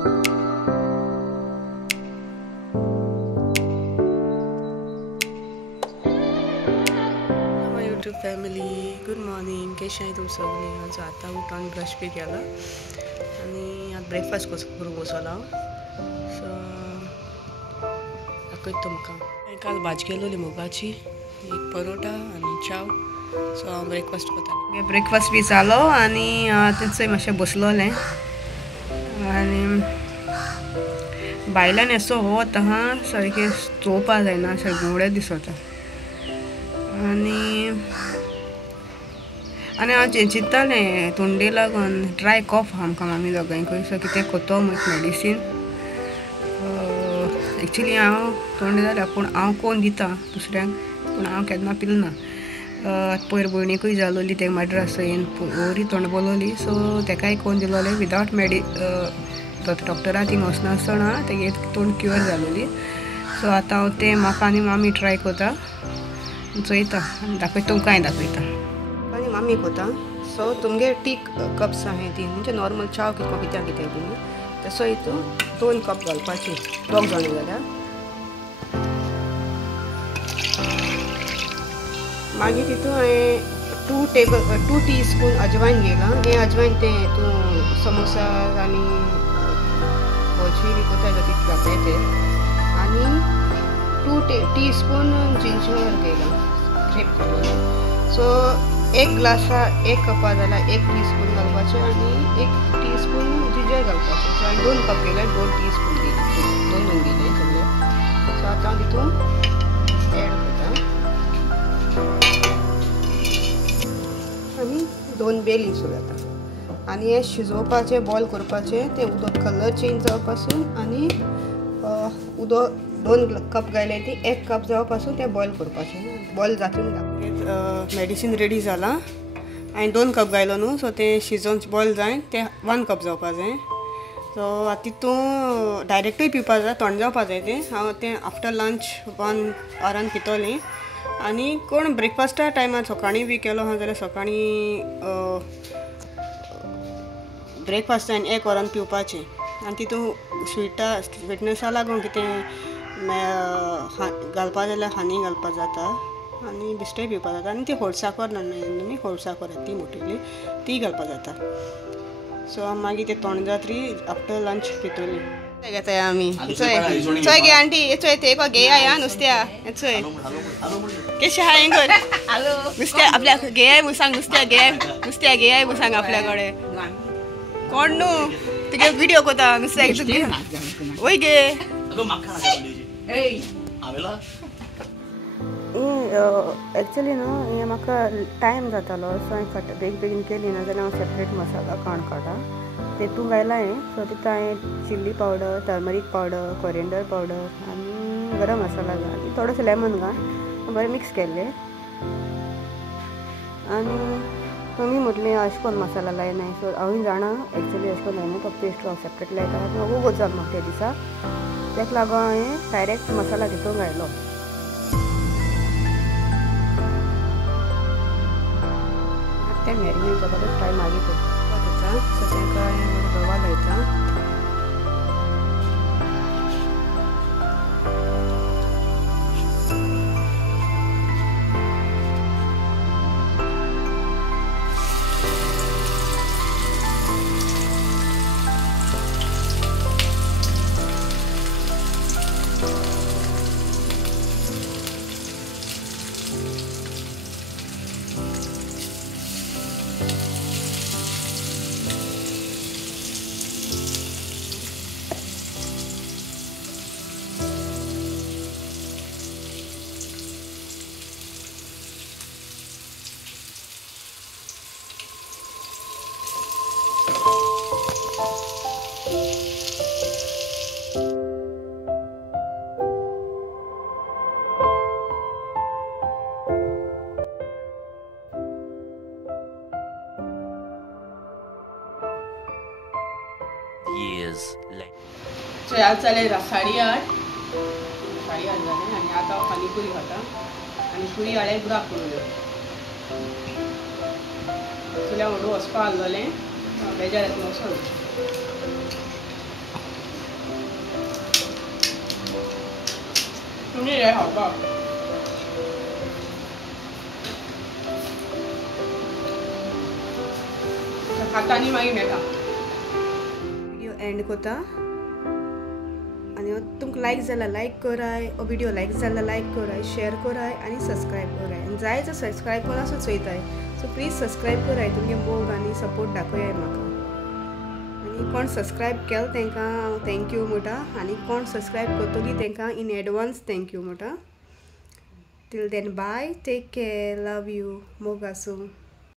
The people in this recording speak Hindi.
यूट्यूब फॅमिली गुड मॉर्निंग कशें आहाय तुम सगळीं म्हाजो आतां उठोन ब्रश बी केला आनी आतां ब्रेकफास्ट करूंक बसला सो दाखयत तुमकां काल भाजी केलोली मुगाची एक परोटा आनी चाव सो हांव ब्रेकफास्ट करता ब्रेकफास्ट बी जालो आनी थंयच मातशें बसलोलें आनी भायल्यान असो वत आहा सारकें चोवपा जायना सारकें उडे दिसता आनी हांव चिंततालें थंडी लागून ड्राय कॉफ आमकां मामी दोगांयकूय सो कितें कोतो मेडिसीन एक्चुली हांव थंडी जाल्या पूण हांव कोण दिता दुसऱ्यांक पूण हांव केन्ना पिलना पयर भयणीकूय जालोली ते मद्रासीन बरी थंड बोलोली सो तेकाय कोण दिलोलें विदावट डॉक्टरा थिंग वचनासतना तेगे थंड क्युअर जालोली सो आतां हांव तें म्हाका आनी मामी ट्राय कोता चोयता दाखयता तुमकांय दाखयता आनी मामी कोता सो तुमगे टी कप्स आहाय ती म्हणजे नॉर्मल चाव कितें तुमी तसो हितून 2 कप घालपाची 2 जाण जाल्यार मागीर तितून हांवें 2 टीस्पून अजवायन घेला हे अजवायन तें हितून समोसा आनी भजी बी कोता तितून घालताय ते आनी 2 टीस्पून जिंजर घेला स्क्रेप करून सो एक ग्लासा 1 कपा जाल्यार 1 टीस्पून घालपाचें आनी 1 टीस्पून जिंजर घालपाचें सो हांवें 2 कप घेतले 2 टीस्पून घेतले 2 घेतले सगळे सो आतां हांव तितून एड करता आनी 2 बेल इंसून घालता आनी हें शिजोवपाचें बॉयल करपाचें तें उदक कलर चेंज जावपा पासून आनी उदक 2 कप घायले ती 1 कप जावपा पासून तें बॉयल करपाचें बॉयल जातून मेडिसीन रेडी जाला हांवें 2 कप घायलो न्हू सो तें शिजोवन बॉयल जायन तें 1 कप जावपा जाय सो तितून डायरेक्टूय पिवपा जाय थंड जावपा जाय तें हांव तें आफ्टर लंच 1 वरान पितोलें आनी कोण ब्रेकफास्टा टायमार सकाळीं बी केलो आहा जाल्यार सकाळीं ब्रेकफास्टान 1 वरान पिवपाचें आनी तितून स्वीटनसा लागून कितें घालपा जाल्यार हानी घालपा जाता आनी बिस्टेय पिवपा जाता आनी ती होडसाकर न्ही होडसाकर ती मोटिली ती घालपा जाता सो मागीर ते थंड जातरी आफ्टर लंच पितोली घेताय आमी चोय गे आंटी चोय ते घेया या नुस्त्या चोय कशें आहाय कर नुस्त्या आपल्या घेयाय म्हूण सांग नुस्त्या घेयाय म्हूण सांग आपल्या कडेन कोण न्हू तुगे व्हिडिओ कोता नुस्त्याक वय गे एक्चुअली न्हू हें म्हाका टायम जातालो सो हांवें बेगीन केली ना जाल्यार हांव सेपरेट मसाला काडटा तेतून घायला हांवें सो तितून हांवें chilli powder turmeric powder coriander powder आनी गरम मसाला घाल आनी थोडोसो लेमन घाल बरें मिक्स केल्ले आनी तुमी म्हटलें अशें करून मसाला लायनाय सो हांवूय जाणा एक्चुअली अशें करून लायना तो पेस्ट हांव सेपरेट लायता म्हाका खूब जाल म्हाका त्या दिसा तेका लागून हांवें डायरेक्ट मसाला तितून घायलो तें मॅरिनेट जाता तें फ्राय मागीर करता सो तेका हांवें रवा लायता years later. So आज जाले 8:30 जाले आनी आतां हांव पानी पुरी खाता आनी पुरी हाडे बुराक करून चुल्या व्हडू वचपा आसलोलें बेजार येता वचून बरें खावपाक. खाता आनी मागीर मेळटा. व्हिडिओ एंड कोता आनी तुमकां लायक जाल्यार लायक कराय, व्हिडिओ लायक जाल्यार लायक कराय, शेअर कराय आनी सबस्क्रायब कराय. आनी जाय जर सबस्क्रायब कोण आसूं चोयताय सो प्लीज सबस्क्रायब कराय. तुमगे मोग आनी सपोर्ट दाखयाय म्हाका. आनी कोण सबस्क्रायब केल तांकां हांव थँक्यू म्हणटा आनी कोण सबस्क्रायब करतली तांकां इन एडवान्स थँक्यू म्हणटा. Till then bye, take care, love you, मोग आसूं.